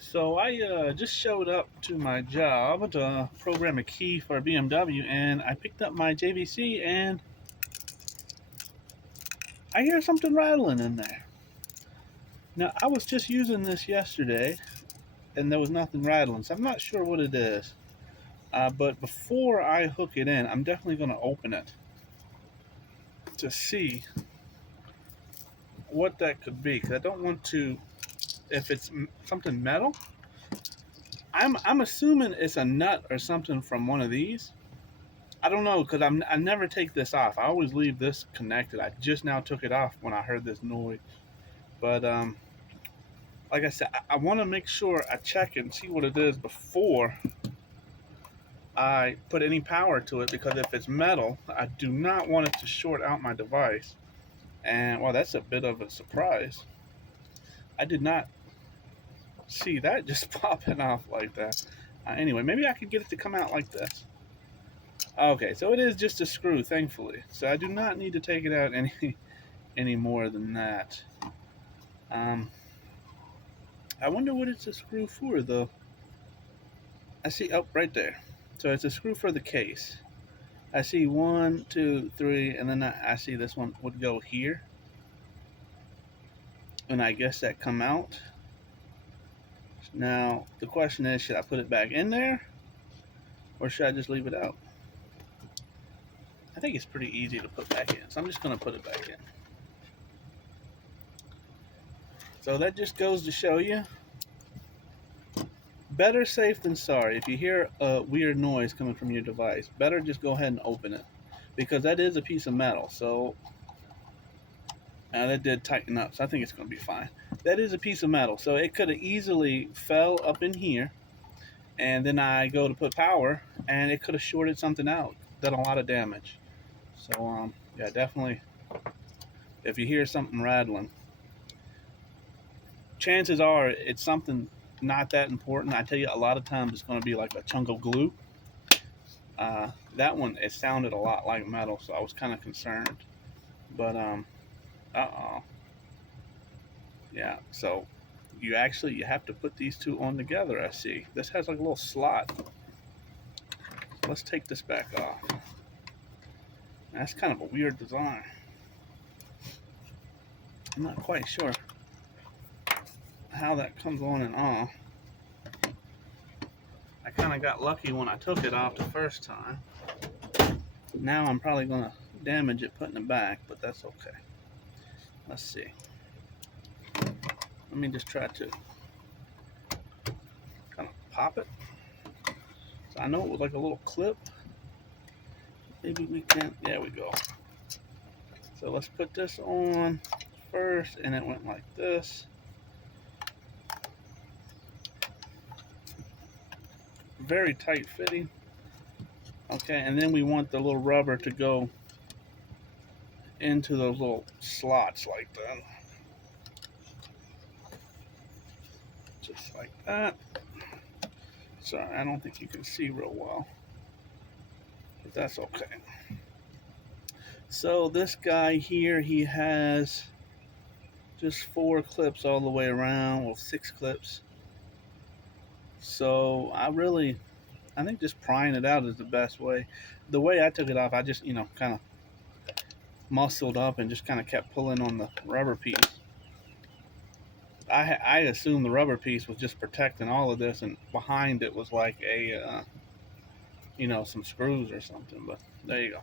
So I just showed up to my job to program a key for a BMW, and I picked up my JVC, and I hear something rattling in there. Now I was just using this yesterday, and there was nothing rattling, so I'm not sure what it is. But before I hook it in, I'm definitely going to open it to see what that could be, because I don't want to. If it's something metal, I'm assuming it's a nut or something from one of these. I don't know because I never take this off. I always leave this connected. I just now took it off when I heard this noise. But like I said, I want to make sure I check and see what it is before I put any power to it, because if it's metal, I do not want it to short out my device. And well, that's a bit of a surprise. I did not see that just popping off like that. Anyway, maybe I could get it to come out like this. Okay, so it is just a screw, thankfully. So I do not need to take it out any more than that. I wonder what it's a screw for, though. I see, oh, right there. So it's a screw for the case. I see 1, 2, 3, and then I see this one would go here. And I guess that come out. Now, the question is, should I put it back in there? Or should I just leave it out? I think it's pretty easy to put back in, so I'm just going to put it back in. So that just goes to show you, better safe than sorry. If you hear a weird noise coming from your device, better just go ahead and open it, because that is a piece of metal. So that did tighten up, so I think it's going to be fine. That is a piece of metal, so it could have easily fell up in here, and then I go to put power, and it could have shorted something out, done a lot of damage. So yeah, definitely, if you hear something rattling, chances are it's something not that important. I tell you, a lot of times it's going to be like a chunk of glue. That one, it sounded a lot like metal, so I was kind of concerned. But yeah. So you have to put these two on together. I see this has like a little slot. Let's take this back off. That's kind of a weird design. I'm not quite sure how that comes on and off. I kind of got lucky when I took it off the first time. Now I'm probably going to damage it putting it back, but that's okay. Let's see. Let me just try to kind of pop it. So I know it was like a little clip. Maybe we can, there we go. So let's put this on first, and it went like this. Very tight fitting. Okay, and then we want the little rubber to go into those little slots like that. Just like that. Sorry, I don't think you can see real well, but that's okay. So this guy here, he has just 4 clips all the way around, well, 6 clips. So I think just prying it out is the best way. The way I took it off, I just, kind of muscled up and just kind of kept pulling on the rubber piece. I assumed the rubber piece was just protecting all of this, and behind it was like a, some screws or something, but there you go.